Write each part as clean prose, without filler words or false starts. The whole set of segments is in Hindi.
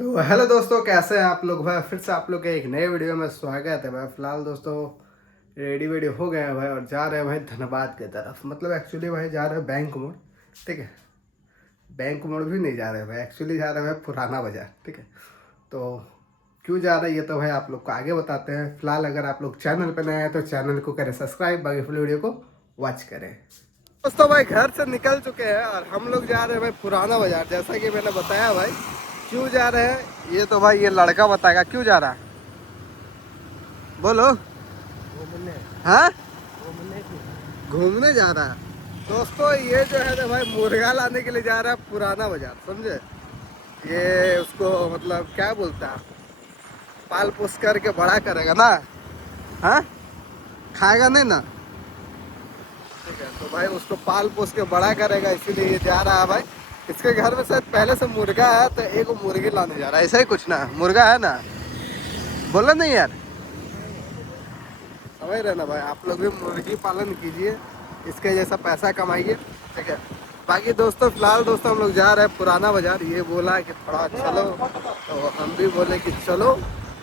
तो हेलो दोस्तों, कैसे हैं आप लोग भाई। फिर से आप लोग के एक नए वीडियो में स्वागत है भाई। फिलहाल दोस्तों रेडी वेडी हो गए हैं भाई और जा रहे हैं भाई धनबाद की तरफ। मतलब एक्चुअली भाई जा रहे हैं बैंक मोड़। ठीक है, बैंक मोड़ भी नहीं जा रहे भाई, एक्चुअली जा रहे हैं भाई पुराना बाजार। ठीक है, तो क्यों जा रहे हैं ये तो भाई आप लोग को आगे बताते हैं। फिलहाल अगर आप लोग चैनल पर नए हैं तो चैनल को करें सब्सक्राइब, बाकी फुल वीडियो को वॉच करें। दोस्तों भाई घर से निकल चुके हैं और हम लोग जा रहे हैं भाई पुराना बाजार। जैसा कि मैंने बताया भाई, क्यों जा रहे हैं ये तो भाई ये लड़का बताएगा क्यों जा रहा है। बोलो। हाँ, घूमने जा रहा है दोस्तों। ये जो है ना भाई मुर्गा लाने के लिए जा रहा है पुराना बाजार, समझे। ये उसको मतलब क्या बोलता है, पाल पोस करके बड़ा करेगा ना। हाँ, खाएगा नहीं ना। ठीक है, तो भाई उसको पाल पोस के बड़ा करेगा, इसीलिए ये जा रहा है भाई। इसके घर में शायद पहले से मुर्गा है तो एक मुर्गी लाने जा रहा है, ऐसा ही कुछ ना। मुर्गा है ना, बोला नहीं यार। समझ रहे ना भाई, आप लोग भी मुर्गी पालन कीजिए, इसके जैसा पैसा कमाइए। ठीक है, बाकी दोस्तों फिलहाल दोस्तों हम लोग जा रहे हैं पुराना बाजार। ये बोला कि थोड़ा चलो तो हम भी बोले कि चलो।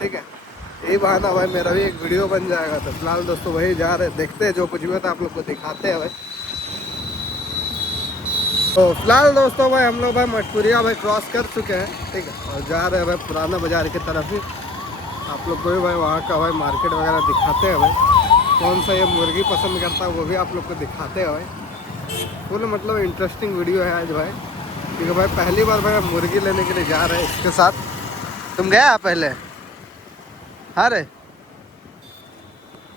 ठीक है, यही बहाना भाई मेरा भी एक वीडियो बन जाएगा। तो फिलहाल दोस्तों वही जा रहे हैं, देखते हैं जो कुछ भी होता है आप लोग को दिखाते हैं भाई। तो फिलहाल दोस्तों भाई हम लोग भाई मटकुरिया भाई क्रॉस कर चुके हैं। ठीक है, और जा रहे हैं भाई पुराना बाजार की तरफ ही। आप लोग को भी भाई वहाँ का भाई मार्केट वगैरह दिखाते हैं भाई। कौन सा ये मुर्गी पसंद करता है वो भी आप लोग को दिखाते हैं भाई। फुल मतलब इंटरेस्टिंग वीडियो है आज भाई, क्योंकि भाई पहली बार भाई हम मुर्गी लेने के लिए जा रहे हैं इसके साथ। तुम गया पहले? हाँ रे,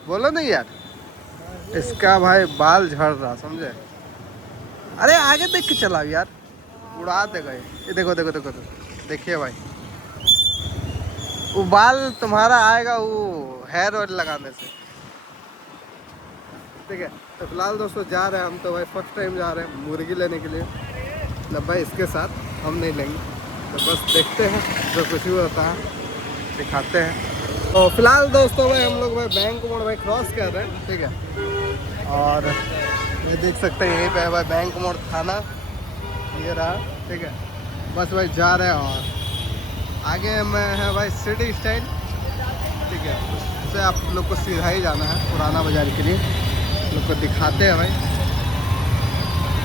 बोलो नहीं यार। इसका भाई बाल झड़ रहा, समझे। अरे आगे देख के चलाओ यार, उड़ा देगा ये। देखो देखो देखो देखो, देखिए भाई वो बाल तुम्हारा आएगा वो हेयर ऑयल लगाने से। ठीक है, तो फिलहाल दोस्तों जा रहे हैं हम तो भाई फर्स्ट टाइम जा रहे हैं मुर्गी लेने के लिए। मतलब भाई इसके साथ हम नहीं लेंगे, तो बस देखते हैं जो कुछ भी होता है दिखाते हैं। तो फिलहाल दोस्तों भाई हम लोग भाई बैंक मोड़ भाई क्रॉस कर रहे हैं। ठीक है, और ये देख सकते हैं यहीं पे है भाई बैंक मोड़ थाना, ये रहा। ठीक है, बस भाई जा रहे हैं और आगे में है भाई सिटी स्टाइल। ठीक है, उससे आप लोग को सीधा ही जाना है पुराना बाजार के लिए। लोग को दिखाते हैं भाई।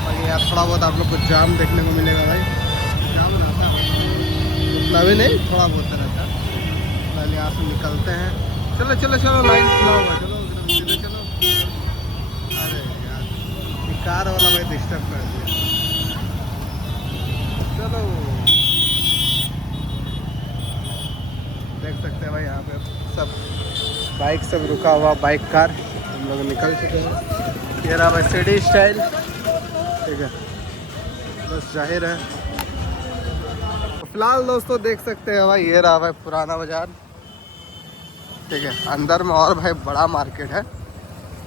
और ये यार थोड़ा बहुत आप लोग को जाम देखने को मिलेगा भाई। जाम रहता है उतना भी नहीं, थोड़ा बहुत रहता है। पहले यहाँ से निकलते हैं। चलो चलो चलो, लाइन खुला हुआ, चलो सीधे चलो। अरे यार ये कार वाला भाई डिस्टर्ब कर दिया। चलो, देख सकते हैं भाई यहाँ पे सब बाइक सब रुका हुआ, बाइक कार हम लोग निकल चुके हैं। ये रहा भाई सिटी स्टाइल। ठीक है, बस जाहिर है। तो फिलहाल दोस्तों देख सकते हैं भाई ये रहा भाई पुराना बाजार। ठीक है, अंदर में और भाई बड़ा मार्केट है।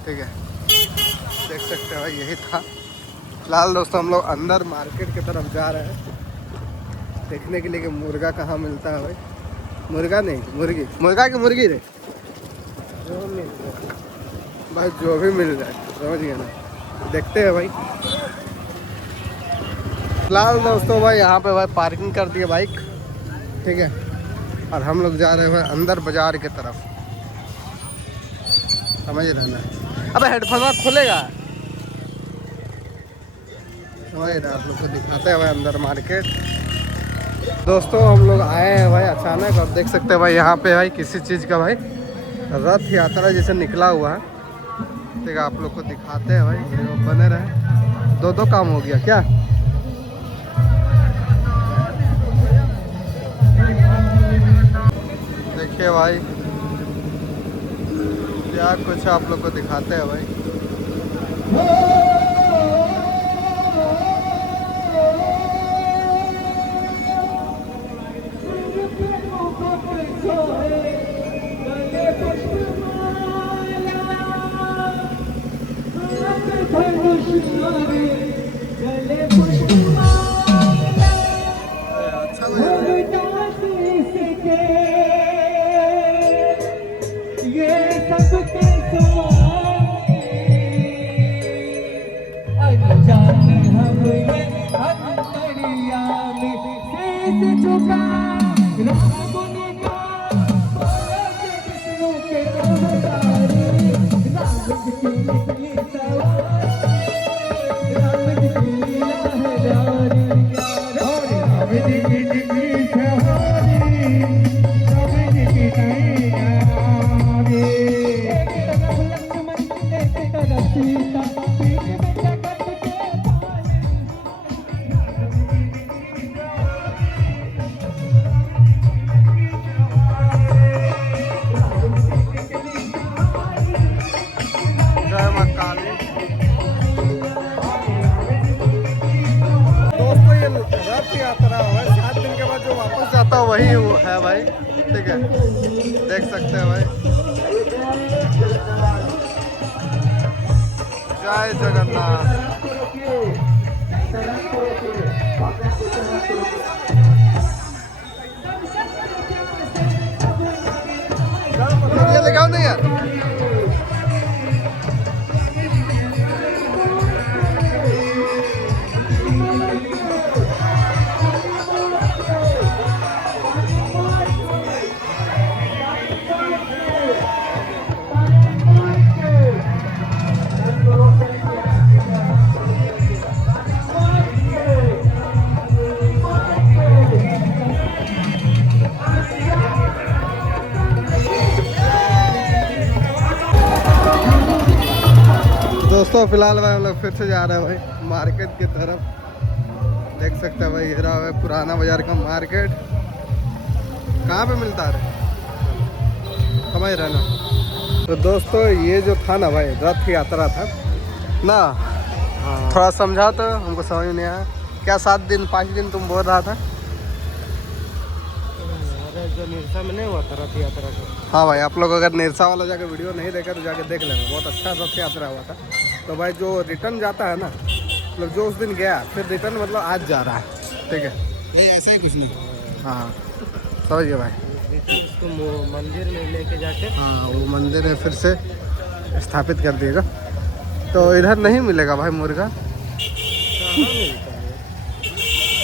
ठीक है, देख सकते हैं भाई यही था। फिलहाल दोस्तों हम लोग अंदर मार्केट की तरफ जा रहे हैं देखने के लिए कि मुर्गा कहाँ मिलता है भाई। मुर्गा नहीं, मुर्गी। मुर्गा की मुर्गी रे, जो मिल रहा है भाई, जो भी मिल रहा है, समझ गए ना। देखते हैं भाई। फिलहाल दोस्तों भाई यहाँ पे भाई पार्किंग कर दी है बाइक। ठीक है, और हम लोग जा रहे हैं भाई अंदर बाजार की तरफ, समझ रहे ना। अबे हेडफोन खुलेगा, समझ रहे। आप लोग को दिखाते हैं भाई अंदर मार्केट। दोस्तों हम लोग आए हैं भाई अचानक, और देख सकते हैं भाई यहाँ पे भाई किसी चीज़ का भाई रथ यात्रा जैसे निकला हुआ है। ठीक है, आप लोग को दिखाते हैं भाई, वीडियो बने रहे। दो काम हो गया क्या। देखिए भाई क्या कुछ आप लोग को दिखाते हैं भाई। अच्छा लग रहा है। वही है भाई, ठीक है, देख सकते हैं भाई। जय जगन्नाथ। ये लगाओ नहीं यार। दोस्तों फिलहाल भाई हम लोग फिर से जा रहे हैं भाई मार्केट की तरफ। देख सकते हैं भाई, ये रहा है पुराना बाजार का मार्केट। कहाँ पे मिलता है समझ रहे ना। तो दोस्तों ये जो था ना भाई, रथ यात्रा था ना, थोड़ा समझा तो हमको समझ नहीं आया। क्या 7 दिन 5 दिन तुम बोल रहा था? अरे जो निरसा में नहीं हुआ था रथ यात्रा का। हाँ भाई, आप लोग अगर निरसा वाला जाके वीडियो नहीं देखा तो जाके देख लेंगे, बहुत अच्छा रथ यात्रा हुआ था। तो भाई जो रिटर्न जाता है ना, मतलब जो उस दिन गया फिर रिटर्न मतलब आज जा रहा है, ठीक है, नहीं ऐसा ही कुछ नहीं। हाँ समझ गए भाई। इसको मंदिर में लेके जाके, हाँ वो मंदिर है फिर से स्थापित कर दिएगा। तो इधर नहीं मिलेगा भाई मुर्गा,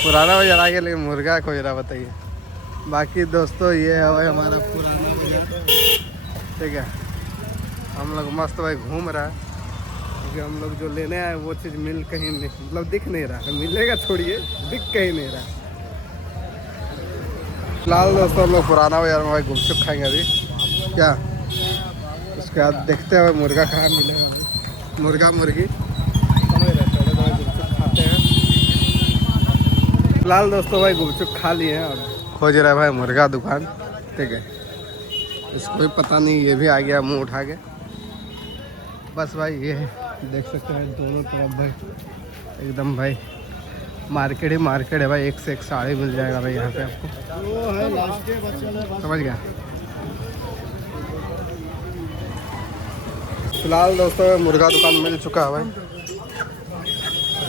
पुराना बाजार आ गया लेकिन मुर्गा खोज रहा, बताइए। बाकी दोस्तों ये है भाई हमारा पुराना बाजार, ठीक है। हम लोग मस्त भाई घूम रहा है क्योंकि हम लोग जो लेने आए वो चीज़ मिल कहीं नहीं, मतलब दिख नहीं रहा है। मिलेगा छोड़िए, दिख कहीं नहीं रहा। फिलहाल दोस्तों हम लोग पुराना बाजार में भाई गुपचुप खाएंगे अभी, क्या उसके बाद देखते हैं मुर्गा कहाँ मिलेगा भाई, मुर्गा मुर्गी समझ रहे, पहले तो भाई गुपचुप खाते हैं। फिलहाल दोस्तों भाई गुपचुप खा लिए हैं और खोज रहा है भाई मुर्गा दुकान, ठीक है। इसको भी पता नहीं, ये भी आ गया मुंह उठा के। बस भाई ये देख सकते हैं दोनों तरफ भाई एकदम भाई मार्केट ही मार्केट है भाई। एक से एक साड़ी मिल जाएगा भाई यहाँ पे आपको, समझ गया। फिलहाल दोस्तों मुर्गा दुकान मिल चुका है भाई।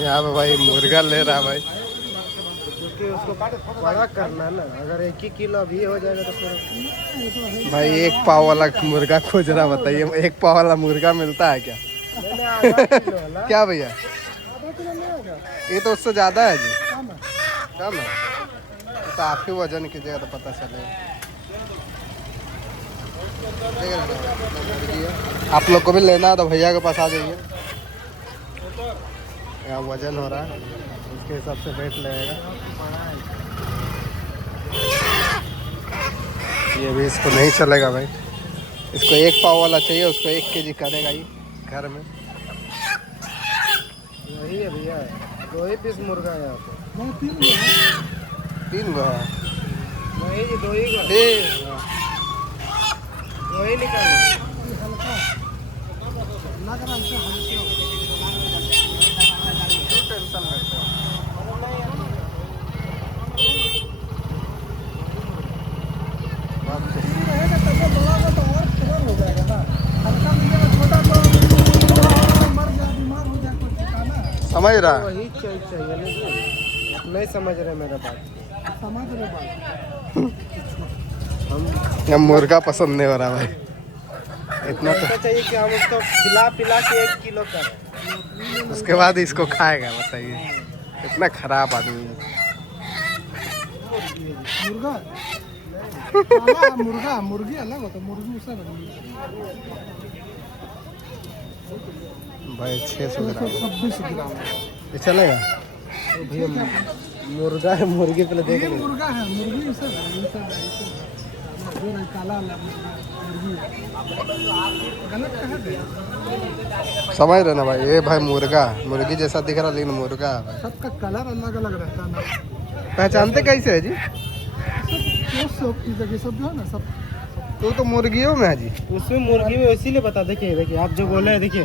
यहाँ पे भाई मुर्गा ले रहा है भाई, क्योंकि उसको बड़ा करना है ना। अगर 1 किलो भी हो जाएगा तो फिर भाई 1 पाव वाला मुर्गा खोज रहा, बताइए 1 पाव वाला मुर्गा मिलता है क्या? क्या भैया, ये तो उससे ज़्यादा है जी, कम है। तो आप ही वजन कीजिएगा तो पता चलेगा। आप लोग को भी लेना है तो भैया के पास आ जाइए, यहाँ वजन हो रहा है उसके हिसाब से रेट लगेगा। ये भी इसको नहीं चलेगा भाई, इसको 1 पाव वाला चाहिए, उसको 1 केजी करेगा ही घर में। वही है भैया, 2 ही पीस मुर्गा है यहाँ पे। 3 गो है, नहीं ये 2 ही का, वही निकालो। समझ रहा है? वही चाहिए नहीं समझ रहे मेरा बात, समझ रहे बात। हम मुर्गा पसंद नहीं हो रहा भाई इतना, तो चाहिए कि हम उसको खिला पिला के 1 किलो करें, उसके बाद इसको खाएगा, बताइए। इतना खराब आदमी है मुर्गा। मुर्गा मुर्गी अलग होता, मुर्गी उससे बनी भाई 600 ग्राम 26 ग्राम ये चलेगा। तो भैया मुर्गा है, मुर्गी पहले देख ये ले। मुर्गा है, मुर्गी उससे बनी, उससे काला वाला मुर्गी गलत कह दे। समझ रहे ना भाई, ये भाई मुर्गा, मुर्गी जैसा दिख रहा लेकिन मुर्गा है भाई। सबका कलर अलग अलग रहता है ना। पहचानते कैसे है जी? सब की जगह सब जो है ना सब तो मुर्गियों में है जी। उसमें मुर्गी में इसीलिए बता, देखिए देखिए आप जो बोले हैं, देखिए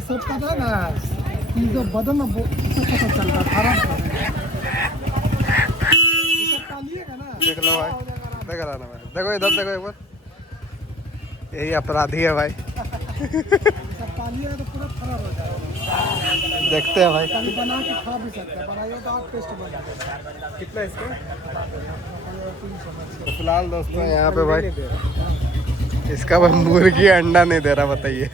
सब पता है ना, कि जो बदन में सब पता चलता है फर्क है। ये सब पालिएगा ना, देख लो भाई, देख रहा ना भाई, देखो इधर देखो एक बार, यही अपराधी है भाई। सब पालिएगा तो पूरा खराब हो जाएगा। देखते हैं भाई। कभी बना के खा भी सकते हैं, बनाइए तो आप टेस्ट बना देगा। कितना इसका? तो फिलहाल दोस्तों यहाँ पे भाई इसका भाई मुर्गी अंडा नहीं दे रहा, बताइए।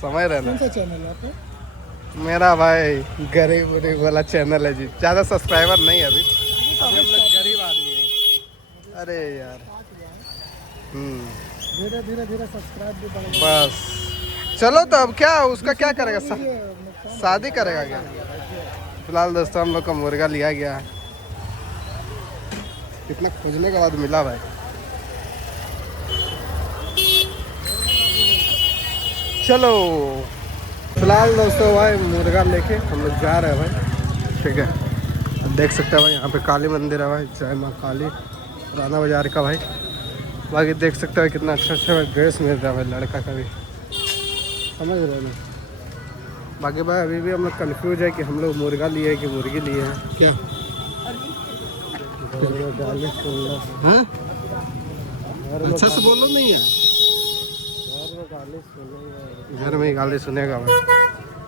समझ रहे ना? कौन सा चैनल है आपका? मेरा भाई गरीब गरीब वाला चैनल है जी, ज़्यादा सब्सक्राइबर नहीं है अभी, हम लोग गरीब आदमी हैं। अरे यार धीरे धीरे धीरे सब्सक्राइब भी बढ़ बस चलो, तो अब क्या उसका क्या करेगा, शादी करेगा क्या? फिलहाल दोस्तों हम लोग का मुर्गा लिया गया है, कितना खोजने के बाद मिला भाई। चलो फिलहाल दोस्तों भाई मुर्गा लेके हम लोग जा रहे हैं भाई, ठीक है। अब देख सकते हैं भाई यहाँ पे काली मंदिर है भाई, जय माँ काली, राना बाजार का भाई। बाकी देख सकते हो कितना अच्छा अच्छा भाई ड्रेस मिल रहा है भाई लड़का का भी, समझ रहे हो ना। बाकी भाई अभी भी हम लोग कन्फ्यूज है कि हम लोग मुर्गा लिए हैं कि मुर्गी लिए हैं क्या। हाँ? अच्छा से बोलो नहीं है, घर में ही गाली सुनेगा भाई।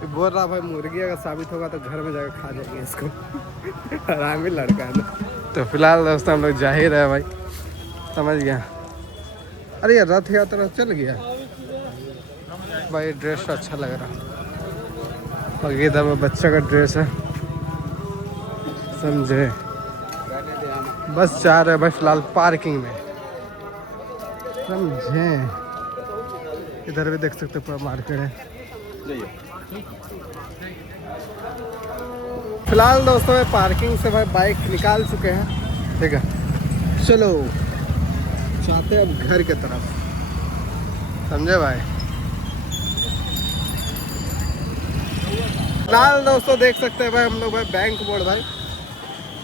ये बोल रहा भाई मुर्गी अगर साबित होगा तो घर में जाकर खा जाएंगे इसको। आराम ही लड़का है ना। तो फिलहाल दोस्तों हम लोग जा ही रहे भाई, समझ गया। अरे यार रथ यात्रा चल गया भाई, ड्रेस अच्छा लग रहा। और इधर में बच्चा का ड्रेस है, समझे। बस जा रहे भाई फिलहाल पार्किंग में, समझे। इधर भी देख सकते पूरा मार्केट है। फिलहाल दोस्तों पार्किंग से भाई बाइक निकाल चुके हैं, ठीक है। चलो चाहते हैं अब घर की तरफ, समझे भाई। फिलहाल दोस्तों देख सकते हैं भाई हम लोग भाई बैंक बोर्ड भाई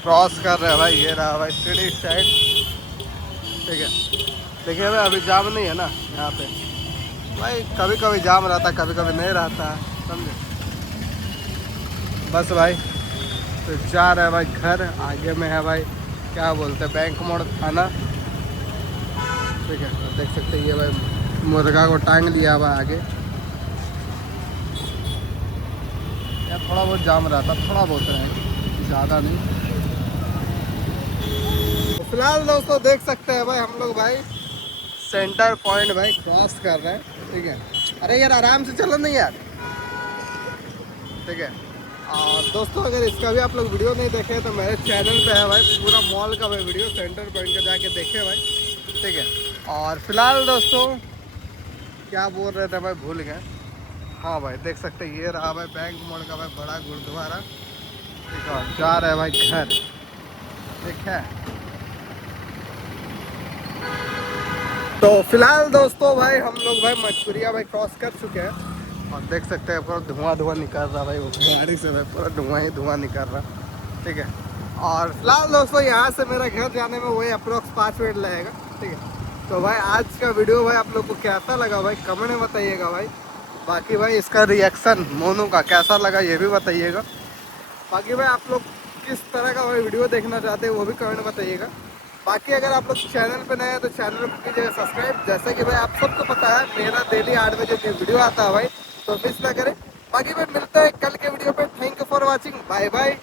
क्रॉस कर रहे हैं भाई, ये रहा भाई सीढ़ी साइड, ठीक है। देखिए भाई अभी जाम नहीं है ना यहाँ पे भाई, कभी कभी जाम रहता कभी कभी नहीं रहता, समझे। बस भाई तो जा रहे हैं भाई घर, आगे में है भाई क्या बोलते हैं बैंक मोड़ थाना, ठीक है। तो देख सकते हैं ये भाई मुर्गा को टांग लिया हुआ आगे। यार थोड़ा बहुत जाम रहता, थोड़ा बहुत रहे, ज़्यादा नहीं। तो फिलहाल दोस्तों देख सकते हैं भाई हम लोग भाई सेंटर पॉइंट भाई क्रॉस कर रहे हैं, ठीक है। अरे यार आराम से चलो नहीं यार, ठीक है। और दोस्तों अगर इसका भी आप लोग वीडियो नहीं देखे तो मेरे चैनल पे है भाई पूरा मॉल का भाई वीडियो, सेंटर पॉइंट का जाके देखे भाई, ठीक है। और फिलहाल दोस्तों क्या बोल रहे थे भाई भूल गए। हाँ भाई देख सकते हैं ये रहा भाई बैंक मोड़ का भाई बड़ा गुरुद्वारा, ठीक है। जा रहे हैं भाई घर, ठीक है। तो फिलहाल दोस्तों भाई हम लोग भाई मटकुरिया भाई क्रॉस कर चुके हैं, और देख सकते हैं पूरा धुआं धुआं निकल रहा भाई, उस गाड़ी से भाई पूरा धुआं ही धुआं निकल रहा, ठीक है। और फिलहाल दोस्तों यहाँ से मेरा घर जाने में वही अप्रोक्स 5 मिनट लगेगा, ठीक है। तो भाई आज का वीडियो भाई आप लोग को कैसा लगा भाई कमेंट में बताइएगा भाई। बाकी भाई इसका रिएक्शन मोनू का कैसा लगा ये भी बताइएगा। बाकी भाई आप लोग किस तरह का भाई वीडियो देखना चाहते हैं वो भी कमेंट में बताइएगा। बाकी अगर आप लोग चैनल पे नए हैं तो चैनल को कीजिएगा सब्सक्राइब, जैसा कि भाई आप सबको पता है मेरा डेली 8 बजे वीडियो आता है भाई, तो मिस ना करें। बाकी भाई मिलते हैं कल के वीडियो पे। Thank you for watching, bye bye.